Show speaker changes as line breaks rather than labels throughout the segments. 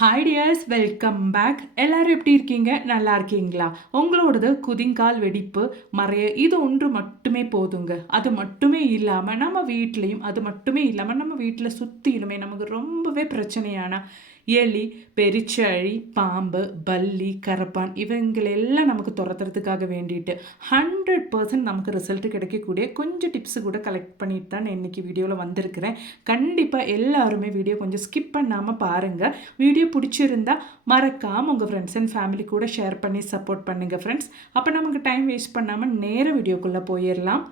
hi tears welcome back எல்லோரும் எப்படி இருக்கீங்க நல்லா இருக்கீங்களா உங்களோடது குதிங்கால் வெடிப்பு மறைய இது ஒன்று மட்டுமே போதுங்க அது மட்டுமே இல்லாமல் நம்ம வீட்லேயும் அது மட்டுமே இல்லாமல் நம்ம வீட்டில் சுற்றிலுமே நமக்கு ரொம்பவே பிரச்சனையான எலி பெரிச்சழி பாம்பு பல்லி கரப்பான் இவங்களெல்லாம் நமக்கு துரத்துறதுக்காக வேண்டிட்டு ஹண்ட்ரட் பர்சன்ட் நமக்கு ரிசல்ட் கிடைக்கக்கூடிய கொஞ்சம் டிப்ஸ் கூட கலெக்ட் பண்ணிட்டு தான் நான் இன்றைக்கி வீடியோவில் வந்திருக்கிறேன் கண்டிப்பாக எல்லாருமே வீடியோ கொஞ்சம் ஸ்கிப் பண்ணாமல் பாருங்கள் வீடியோ பிடிச்சிருந்தா மறக்காமல் உங்கள் ஃப்ரெண்ட்ஸ் அண்ட் ஃபேமிலி கூட ஷேர் பண்ணி சப்போர்ட் பண்ணுங்கள் ஃப்ரெண்ட்ஸ் அப்போ நமக்கு டைம் வேஸ்ட் பண்ணாமல் நேர வீடியோக்குள்ளே போயிடலாம்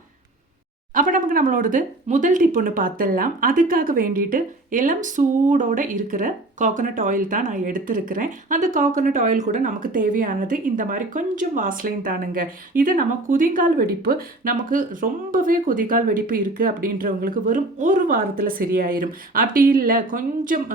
அப்போ நமக்கு நம்மளோடது முதல் டிப் ஒன்று பார்த்துடலாம் அதுக்காக வேண்டிட்டு இளம் சூடோடு இருக்கிற காக்கனட் ஆயில் தான் நான் எடுத்திருக்கிறேன் அந்த காக்கனட் ஆயில் கூட நமக்கு தேவையானது இந்த மாதிரி கொஞ்சம் வாஸ்லைன் தானுங்க இது நம்ம குதிகால் வெடிப்பு நமக்கு ரொம்பவே குதிகால் வெடிப்பு இருக்குது அப்படின்றவங்களுக்கு வெறும் ஒரு வாரத்தில் சரியாயிரும் அப்படி இல்லை கொஞ்சம்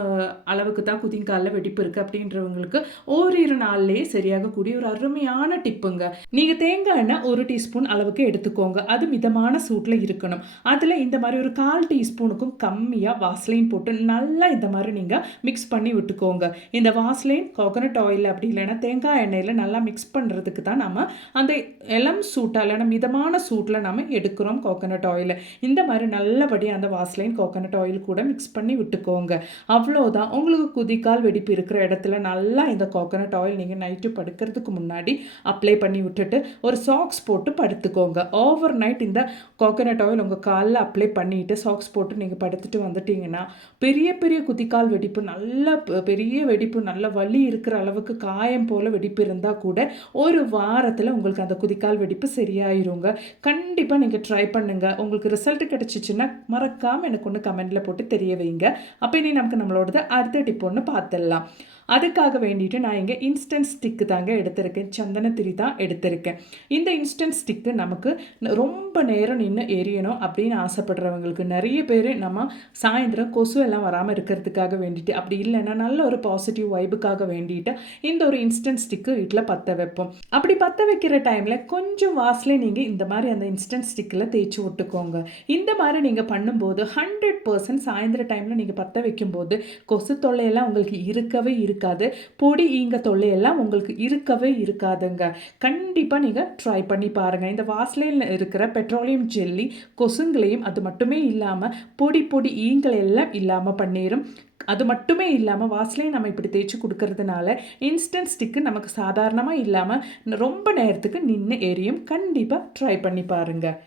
அளவுக்கு தான் குதிங்காலில் வெடிப்பு இருக்குது அப்படின்றவங்களுக்கு ஓரிரு நாள்லேயே சரியாகக்கூடிய ஒரு அருமையான டிப்புங்க நீங்கள் தேங்காய் எண்ணெய் ஒரு டீஸ்பூன் அளவுக்கு எடுத்துக்கோங்க அது மிதமான சூட்டில் இருக்கணும் அதில் இந்த மாதிரி ஒரு கால் டீஸ்பூனுக்கும் கம்மியாக வாஸ்லைன் போட்டு நல்லா இந்த மாதிரி நீங்கள் மிக்ஸ் மிக்ஸ் பண்ணி விட்டுக்கோங்க இந்த வாஸ்லைன் கோகனட் ஆயில் அப்படி இல்லைன்னா தேங்காய் எண்ணெயில் நல்லா மிக்ஸ் பண்ணுறதுக்கு தான் நம்ம அந்த இளம் சூட்டாக இல்லைனா மிதமான சூட்டில் நம்ம எடுக்கிறோம் கோகனட் ஆயில் இந்த மாதிரி நல்லபடியாக அந்த வாஸ்லைன் கோகனட் ஆயில் கூட மிக்ஸ் பண்ணி விட்டுக்கோங்க அவ்வளோதான் உங்களுக்கு குதிக்கால் வெடிப்பு இருக்கிற இடத்துல நல்லா இந்த கோகனட் ஆயில் நீங்கள் நைட்டு படுக்கிறதுக்கு முன்னாடி அப்ளை பண்ணி விட்டுட்டு ஒரு சாக்ஸ் போட்டு படுத்துக்கோங்க ஓவர் நைட் இந்த கோகனட் ஆயில் உங்கள் காலில் அப்ளை பண்ணிவிட்டு சாக்ஸ் போட்டு நீங்கள் படுத்துட்டு வந்துட்டீங்கன்னா பெரிய பெரிய குதிக்கால் வெடிப்பு நல்லா நல்ல பெரிய வெடிப்பு நல்ல வலி இருக்கிற அளவுக்கு காயம் போல் வெடிப்பு இருந்தால் கூட ஒரு வாரத்தில் உங்களுக்கு அந்த குதிக்கால் வெடிப்பு சரியாயிருங்க கண்டிப்பாக நீங்கள் ட்ரை பண்ணுங்கள் உங்களுக்கு ரிசல்ட் கிடச்சிச்சின்னா மறக்காமல் எனக்கு ஒன்று கமெண்ட்டில் போட்டு தெரிய வைங்க அப்போ இனி நமக்கு நம்மளோட அடுத்த டிப் ஒன்று பார்த்துடலாம் அதுக்காக வேண்டிட்டு நான் இங்கே இன்ஸ்டன்ட் ஸ்டிக்கு தாங்க எடுத்திருக்கேன் சந்தனத்திரி தான் எடுத்திருக்கேன் இந்த இன்ஸ்டன்ட் ஸ்டிக்கு நமக்கு ரொம்ப நேரம் நின்று எரியணும் அப்படின்னு ஆசைப்படுறவங்களுக்கு நிறைய பேர் நம்ம சாயந்தரம் கொசு எல்லாம் வராமல் இருக்கிறதுக்காக வேண்டிட்டு அப்படி இல்லைன்னா நல்ல ஒரு பாசிட்டிவ் வைபுக்காக வேண்டிட்டு இந்த ஒரு இன்ஸ்டன்ட் ஸ்டிக்கு வீட்டில் பற்ற வைப்போம் அப்படி பற்ற வைக்கிற டைமில் கொஞ்சம் வாசலே நீங்கள் இந்த மாதிரி அந்த இன்ஸ்டன்ட் ஸ்டிக்கில் தேய்ச்சி விட்டுக்கோங்க இந்த மாதிரி நீங்கள் பண்ணும்போது ஹண்ட்ரட் பர்சன்ட் சாயந்தர டைமில் நீங்கள் பற்ற வைக்கும்போது கொசு தொல்லையெல்லாம் உங்களுக்கு இருக்கவே இருக்காது பொடி ஈங்க தொல்லையெல்லாம் உங்களுக்கு இருக்கவே இருக்காதுங்க கண்டிப்பாக நீங்கள் ட்ரை பண்ணி பாருங்கள் இந்த வாசலையில் இருக்கிற பெட்ரோலியம் ஜெல்லி கொசுங்களையும் அது மட்டுமே இல்லாமல் பொடி பொடி ஈங்கள் எல்லாம் இல்லாமல் பண்ணிடும் அது மட்டுமே இல்லாமல் வாசலையும் நம்ம இப்படி தேய்ச்சி கொடுக்கறதுனால இன்ஸ்டன்ட் ஸ்டிக்கு நமக்கு சாதாரணமாக இல்லாமல் ரொம்ப நேரத்துக்கு நின்று எரியும் கண்டிப்பாக ட்ரை பண்ணி பாருங்கள்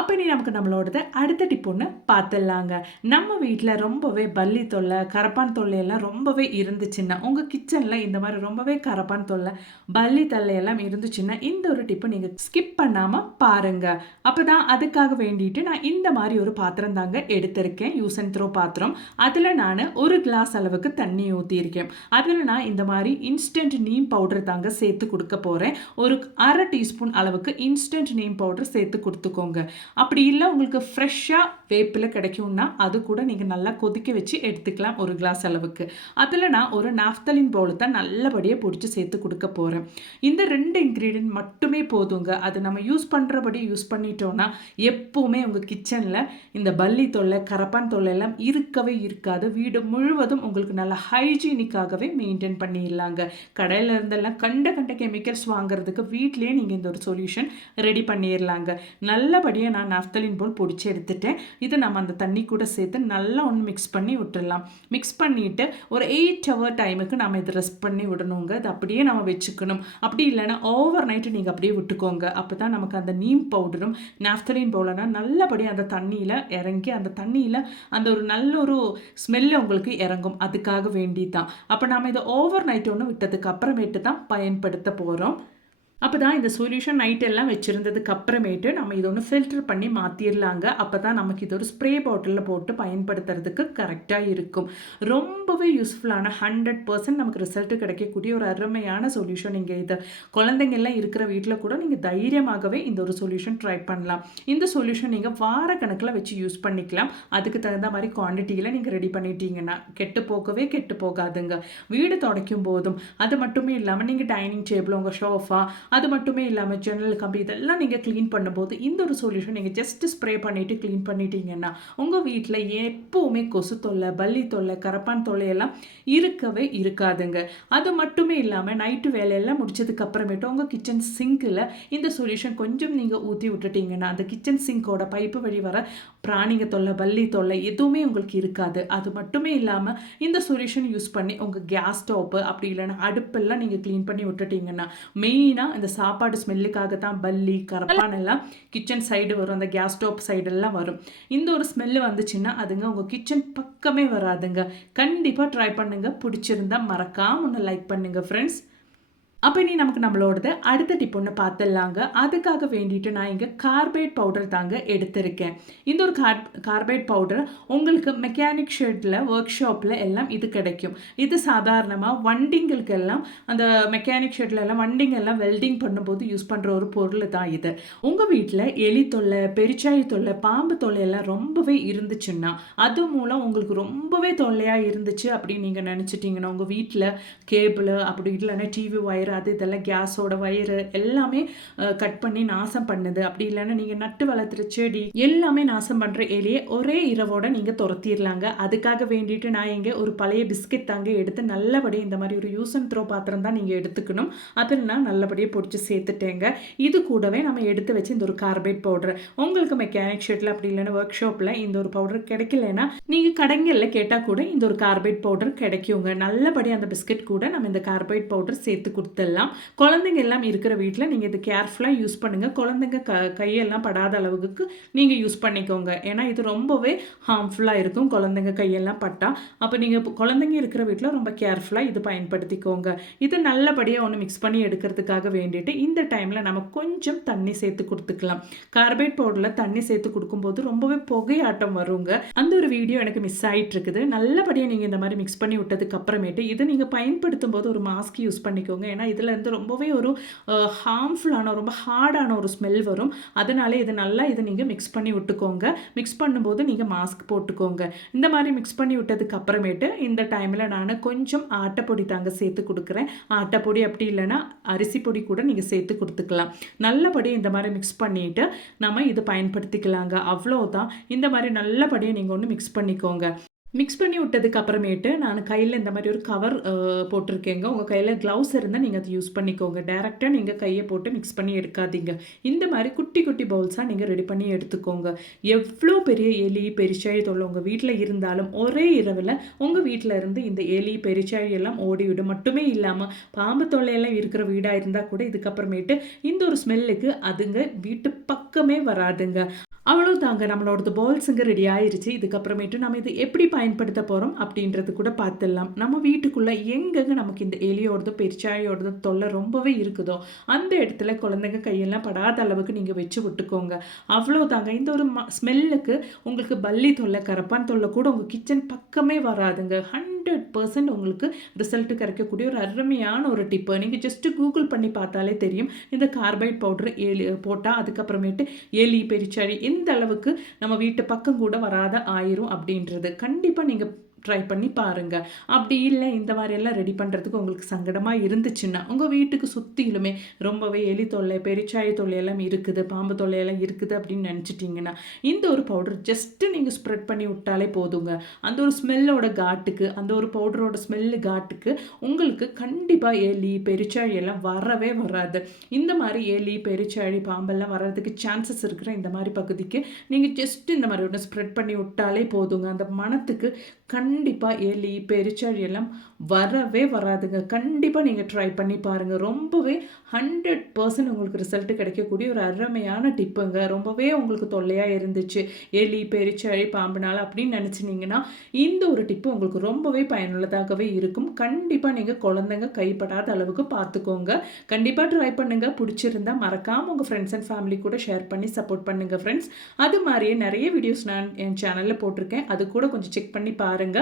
அப்போ நீ நமக்கு நம்மளோடது அடுத்த டிப் ஒன்று பார்த்துடலாங்க நம்ம வீட்டில் ரொம்பவே பல்லி தொல்லை கரப்பான் தொல்லையெல்லாம் ரொம்பவே இருந்துச்சுன்னா உங்கள் கிச்சனில் இந்த மாதிரி ரொம்பவே கரப்பான் தொல்லை பல்லி தொல்லையெல்லாம் இருந்துச்சுன்னா இந்த ஒரு டிப்பை நீங்கள் ஸ்கிப் பண்ணாமல் பாருங்கள் அப்போ தான் அதுக்காக வேண்டிட்டு நான் இந்த மாதிரி ஒரு பாத்திரம் தாங்க எடுத்திருக்கேன் யூஸ் அண்ட் த்ரோ பாத்திரம் அதில் நான் ஒரு கிளாஸ் அளவுக்கு தண்ணி ஊற்றியிருக்கேன் அதில் நான் இந்த மாதிரி இன்ஸ்டன்ட் நீம் பவுடர் தாங்க சேர்த்து கொடுக்க போகிறேன் ஒரு அரை டீஸ்பூன் அளவுக்கு இன்ஸ்டன்ட் நீம் பவுடர் சேர்த்து கொடுத்துக்கோங்க அப்படி இல்லை உங்களுக்கு ஃப்ரெஷ்ஷாக வேப்பில் கிடைக்கும்னா அது கூட நீங்கள் நல்லா கொதிக்க வச்சு எடுத்துக்கலாம் ஒரு கிளாஸ் அளவுக்கு அதில் நான் ஒரு நாஃப்தலின் போல தான் நல்லபடியாக பிடிச்சி சேர்த்து கொடுக்க போகிறேன் இந்த ரெண்டு இன்க்ரீடியன்ட் மட்டுமே போதுங்க அது நம்ம யூஸ் பண்ணுறபடி யூஸ் பண்ணிட்டோன்னா எப்போவுமே உங்கள் கிச்சனில் இந்த பல்லி தொல்லை கரப்பான் தொல்லை எல்லாம் இருக்கவே இருக்காது வீடு முழுவதும் உங்களுக்கு நல்ல ஹைஜீனிக்காகவே மெயின்டைன் பண்ணிடலாங்க கடையில் இருந்தெல்லாம் கண்ட கண்ட கெமிக்கல்ஸ் வாங்குறதுக்கு வீட்லேயே நீங்கள் இந்த ஒரு சொல்யூஷன் ரெடி பண்ணிடலாங்க நல்லபடியாக நான் நஃப்தலின் போல் பொடிச்சு எடுத்துட்டேன் இதை நம்ம அந்த தண்ணி கூட சேர்த்து நல்லா ஒன்று மிக்ஸ் பண்ணி விட்டுடலாம் மிக்ஸ் பண்ணிவிட்டு ஒரு எயிட் ஹவர் டைமுக்கு நம்ம இதை ரெஸ்ட் பண்ணி விடணுங்க இதை அப்படியே நம்ம வச்சுக்கணும் அப்படி இல்லைன்னா ஓவர் நைட்டு நீங்கள் அப்படியே விட்டுக்கோங்க அப்போ தான் நமக்கு அந்த நீம் பவுடரும் நாஃப்தலின் பவுடர்னா நல்லபடியாக அந்த தண்ணியில் இறங்கி அந்த தண்ணியில் அந்த ஒரு நல்ல ஒரு ஸ்மெல்லு உங்களுக்கு இறங்கும் அதுக்காக வேண்டி தான் அப்போ நம்ம இதை ஓவர் நைட் ஒன்று விட்டதுக்கு அப்புறமேட்டு தான் பயன்படுத்த போகிறோம் அப்போ தான் இந்த சொல்யூஷன் நைட் எல்லாம் வச்சுருந்ததுக்கு அப்புறமேட்டு நம்ம இதை ஒன்று ஃபில்டர் பண்ணி மாற்றிடலாங்க அப்போ தான் நமக்கு இது ஒரு ஸ்ப்ரே பாட்டிலில் போட்டு பயன்படுத்துறதுக்கு கரெக்டாக இருக்கும் ரொம்பவே யூஸ்ஃபுல்லான ஹண்ட்ரட் பர்சன்ட் நமக்கு ரிசல்ட்டு கிடைக்கக்கூடிய ஒரு அருமையான சொல்யூஷன் இங்கே இது குழந்தைங்கள்லாம் இருக்கிற வீட்டில் கூட நீங்கள் தைரியமாகவே இந்த ஒரு சொல்யூஷன் ட்ரை பண்ணலாம் இந்த சொல்யூஷன் நீங்கள் வார கணக்கில் வச்சு யூஸ் பண்ணிக்கலாம் அதுக்கு தகுந்த மாதிரி குவான்டிட்டியில் நீங்கள் ரெடி பண்ணிட்டீங்கன்னா கெட்டு போகவே கெட்டு போகாதுங்க வீடு தொடக்கும் போதும் அது மட்டுமே இல்லாமல் நீங்கள் டைனிங் டேபிள் உங்கள் ஷோஃபா அது மட்டுமே இல்லாமல் ஜன்னல் கம்பி இதெல்லாம் நீங்கள் க்ளீன் பண்ணும்போது இந்த ஒரு சொல்யூஷன் நீங்கள் ஜஸ்ட் ஸ்ப்ரே பண்ணிவிட்டு க்ளீன் பண்ணிட்டீங்கன்னா உங்கள் வீட்டில் எப்போவுமே கொசு தொல்லை பல்லி தொல்லை கரப்பான் தொல்லை எல்லாம் இருக்கவே இருக்காதுங்க அது மட்டுமே இல்லாமல் நைட்டு வேலையெல்லாம் முடிச்சதுக்கு அப்புறமேட்டு உங்கள் கிச்சன் சிங்கில் இந்த சொல்யூஷன் கொஞ்சம் நீங்கள் ஊற்றி விட்டுட்டீங்கன்னா அந்த கிச்சன் சிங்கோட பைப்பு வழி வர பிராணிங்க தொல்லை பல்லி தொல்லை எதுவுமே உங்களுக்கு இருக்காது அது மட்டுமே இல்லாமல் இந்த சொல்யூஷன் யூஸ் பண்ணி உங்கள் கேஸ் ஸ்டோப்பு அப்படி இல்லைன்னா அடுப்பெல்லாம் நீங்கள் க்ளீன் பண்ணி விட்டுட்டிங்கன்னா மெயினாக இந்த சாப்பாடு ஸ்மெல்லுக்காக தான் பல்லி கரப்பான் எல்லாம் கிச்சன் சைடு வரும் அந்த கேஸ் ஸ்டோப் சைடெல்லாம் வரும் இந்த ஒரு ஸ்மெல்லு வந்துச்சுன்னா அதுங்க உங்கள் கிச்சன் பக்கமே வராதுங்க கண்டிப்பாக ட்ரை பண்ணுங்கள் பிடிச்சிருந்தா மறக்காமல் ஒன்று லைக் பண்ணுங்கள் ஃப்ரெண்ட்ஸ் அப்போ இனி நமக்கு நம்மளோடது அடுத்த டிப் ஒன்று பார்த்துடலாங்க அதுக்காக வேண்டிட்டு நான் இங்கே கார்பேட் பவுடர் தாங்க எடுத்திருக்கேன் இந்த ஒரு கார் கார்பேட் பவுடர் உங்களுக்கு மெக்கானிக் ஷெட்டில் ஒர்க் ஷாப்பில் எல்லாம் இது கிடைக்கும் இது சாதாரணமாக வண்டிங்களுக்கு எல்லாம் அந்த மெக்கானிக் ஷெட்டில் எல்லாம் வண்டிங்க எல்லாம் வெல்டிங் பண்ணும்போது யூஸ் பண்ணுற ஒரு பொருள் தான் இது உங்கள் வீட்டில் எலி தொல்லை பெரிச்சாயி தொல்லை பாம்பு தொல்லை எல்லாம் ரொம்பவே இருந்துச்சுன்னா அது மூலம் உங்களுக்கு ரொம்பவே தொல்லையாக இருந்துச்சு அப்படின்னு நீங்கள் நினச்சிட்டிங்கன்னா உங்கள் வீட்டில் கேபிள் அப்படி இல்லைன்னா டிவி ஒயர் அது இதெல்லாம் கேஸோட வயிறு எல்லாமே கட் பண்ணி நாசம் பண்ணுது அப்படி இல்லைன்னா நீங்கள் நட்டு வளர்த்துற செடி எல்லாமே நாசம் பண்ணுற எலியை ஒரே இரவோட நீங்கள் துரத்திடலாங்க அதுக்காக வேண்டிட்டு நான் இங்கே ஒரு பழைய பிஸ்கெட் தாங்க எடுத்து நல்லபடி இந்த மாதிரி ஒரு யூஸ் அண்ட் த்ரோ பாத்திரம் தான் நீங்கள் எடுத்துக்கணும் அதில் நான் நல்லபடியாக பிடிச்சி சேர்த்துட்டேங்க இது கூடவே நம்ம எடுத்து வச்சு இந்த ஒரு கார்பேட் பவுடர் உங்களுக்கு மெக்கானிக் ஷெட்டில் அப்படி இல்லைன்னா ஒர்க் ஷாப்பில் இந்த ஒரு பவுடர் கிடைக்கலன்னா நீங்கள் கடைங்களில் கேட்டால் கூட இந்த ஒரு கார்பேட் பவுடர் கிடைக்குங்க நல்லபடியாக அந்த பிஸ்கெட் கூட நம்ம இந்த கார்பேட் பவுடர் சேர்த்து கொடுத்து இதெல்லாம் குழந்தைங்க எல்லாம் இருக்கிற வீட்டில் நீங்கள் இது கேர்ஃபுல்லாக யூஸ் பண்ணுங்கள் குழந்தைங்க க கையெல்லாம் படாத அளவுக்கு நீங்கள் யூஸ் பண்ணிக்கோங்க ஏன்னா இது ரொம்பவே ஹார்ம்ஃபுல்லாக இருக்கும் குழந்தைங்க கையெல்லாம் பட்டால் அப்போ நீங்கள் குழந்தைங்க இருக்கிற வீட்டில் ரொம்ப கேர்ஃபுல்லாக இது பயன்படுத்திக்கோங்க இது நல்லபடியாக ஒன்று மிக்ஸ் பண்ணி எடுக்கிறதுக்காக வேண்டிட்டு இந்த டைமில் நம்ம கொஞ்சம் தண்ணி சேர்த்து கொடுத்துக்கலாம் கார்பேட் பவுடரில் தண்ணி சேர்த்து கொடுக்கும்போது ரொம்பவே புகையாட்டம் வருங்க அந்த ஒரு வீடியோ எனக்கு மிஸ் ஆகிட்டு இருக்குது நல்லபடியாக நீங்கள் இந்த மாதிரி மிக்ஸ் பண்ணி விட்டதுக்கு அப்புறமேட்டு இதை நீங்கள் பயன்படுத்தும் போது ஒரு மாஸ்க் யூஸ் பண்ணிக்கோங்க ஏன்னா இதுலேருந்து ரொம்பவே ஒரு ஹார்ம்ஃபுல்லான ரொம்ப ஹார்டான ஒரு ஸ்மெல் வரும் அதனால இது நல்லா இதை நீங்கள் மிக்ஸ் பண்ணி விட்டுக்கோங்க மிக்ஸ் பண்ணும்போது நீங்கள் மாஸ்க் போட்டுக்கோங்க இந்த மாதிரி மிக்ஸ் பண்ணி விட்டதுக்கு அப்புறமேட்டு இந்த டைமில் நான் கொஞ்சம் ஆட்டைப்பொடி தாங்க சேர்த்து கொடுக்குறேன் ஆட்டைப்பொடி அப்படி இல்லைன்னா அரிசி பொடி கூட நீங்கள் சேர்த்து கொடுத்துக்கலாம் நல்லபடி இந்த மாதிரி மிக்ஸ் பண்ணிவிட்டு நம்ம இதை பயன்படுத்திக்கலாங்க அவ்வளோதான் இந்த மாதிரி நல்லபடியாக நீங்கள் ஒன்று மிக்ஸ் பண்ணிக்கோங்க மிக்ஸ் பண்ணி விட்டதுக்கு அப்புறமேட்டு நான் கையில் இந்த மாதிரி ஒரு கவர் போட்டிருக்கேங்க உங்கள் கையில் க்ளவுஸ் இருந்தால் நீங்கள் அதை யூஸ் பண்ணிக்கோங்க டேரெக்டாக நீங்கள் கையை போட்டு மிக்ஸ் பண்ணி எடுக்காதீங்க இந்த மாதிரி குட்டி குட்டி பவுல்ஸாக நீங்கள் ரெடி பண்ணி எடுத்துக்கோங்க எவ்வளோ பெரிய எலி பெரிச்சாயி தொல்லை உங்கள் வீட்டில் இருந்தாலும் ஒரே இரவில் உங்கள் வீட்டில் இருந்து இந்த எலி பெரிச்சாயி எல்லாம் ஓடிவிடும் மட்டுமே இல்லாமல் பாம்பு தொல்லையெல்லாம் இருக்கிற வீடாக இருந்தால் கூட இதுக்கப்புறமேட்டு இந்த ஒரு ஸ்மெல்லுக்கு அதுங்க வீட்டு பக்கமே வராதுங்க அவ்வளோ தாங்க நம்மளோடது பால்ஸுங்க ரெடி ஆயிடுச்சு இதுக்கப்புறமேட்டு நம்ம இது எப்படி பயன்படுத்த போகிறோம் அப்படின்றது கூட பார்த்துடலாம் நம்ம வீட்டுக்குள்ளே எங்கெங்க நமக்கு இந்த எலியோடதோ பெருச்சாயோடது தொல்லை ரொம்பவே இருக்குதோ அந்த இடத்துல குழந்தைங்க கையெல்லாம் படாத அளவுக்கு நீங்கள் வச்சு விட்டுக்கோங்க அவ்வளோ தாங்க இந்த ஒரு ஸ்மெல்லுக்கு உங்களுக்கு பல்லி தொல்லை கரப்பான் தொல்லை கூட உங்கள் கிச்சன் பக்கமே வராதுங்க ஹண்ட்ரட் ஹண்ட்ரட் பர்சன்ட் உங்களுக்கு ரிசல்ட் கிடைக்கக்கூடிய ஒரு அருமையான ஒரு டிப்பு நீங்கள் ஜஸ்ட்டு கூகுள் பண்ணி பார்த்தாலே தெரியும் இந்த கார்பைட் பவுடர் ஏலி போட்டால் அதுக்கப்புறமேட்டு எலி பெரிச்சாடி எந்த அளவுக்கு நம்ம வீட்டு பக்கம் கூட வராத ஆயிரும் அப்படின்றது கண்டிப்பாக நீங்கள் ட்ரை பண்ணி பாருங்கள் அப்படி இல்லை இந்த மாதிரியெல்லாம் ரெடி பண்ணுறதுக்கு உங்களுக்கு சங்கடமாக இருந்துச்சுன்னா உங்கள் வீட்டுக்கு சுற்றிலுமே ரொம்பவே எலி தொல்லை பெரிச்சாய் தொல்லையெல்லாம் இருக்குது பாம்பு தொல்லையெல்லாம் இருக்குது அப்படின்னு நினச்சிட்டிங்கன்னா இந்த ஒரு பவுடர் ஜஸ்ட்டு நீங்கள் ஸ்ப்ரெட் பண்ணி விட்டாலே போதுங்க அந்த ஒரு ஸ்மெல்லோட காட்டுக்கு அந்த ஒரு பவுடரோட ஸ்மெல்லு காட்டுக்கு உங்களுக்கு கண்டிப்பாக எலி பெரிச்சாழி எல்லாம் வரவே வராது இந்த மாதிரி எலி பெரிச்சாழி பாம்பெல்லாம் வர்றதுக்கு சான்சஸ் இருக்கிற இந்த மாதிரி பகுதிக்கு நீங்கள் ஜஸ்ட் இந்த மாதிரி ஒன்று ஸ்ப்ரெட் பண்ணி விட்டாலே போதுங்க அந்த மனத்துக்கு கண் கண்டிப்பாக எலி பெருச்சாழி எல்லாம் வரவே வராதுங்க கண்டிப்பாக நீங்கள் ட்ரை பண்ணி பாருங்கள் ரொம்பவே ஹண்ட்ரட் பர்சன்ட் உங்களுக்கு ரிசல்ட் கிடைக்கக்கூடிய ஒரு அருமையான டிப்புங்க ரொம்பவே உங்களுக்கு தொல்லையாக இருந்துச்சு எலி பெருச்சாழி பாம்புனால அப்படின்னு நினச்சினீங்கன்னா இந்த ஒரு டிப்பு உங்களுக்கு ரொம்பவே பயனுள்ளதாகவே இருக்கும் கண்டிப்பாக நீங்கள் குழந்தைங்க கைப்படாத அளவுக்கு பார்த்துக்கோங்க கண்டிப்பாக ட்ரை பண்ணுங்கள் பிடிச்சிருந்தா மறக்காமல் உங்கள் ஃப்ரெண்ட்ஸ் அண்ட் ஃபேமிலி கூட ஷேர் பண்ணி சப்போர்ட் பண்ணுங்கள் ஃப்ரெண்ட்ஸ் அது மாதிரியே நிறைய வீடியோஸ் நான் என் சேனலில் போட்டிருக்கேன் அது கூட கொஞ்சம் செக் பண்ணி பாருங்கள்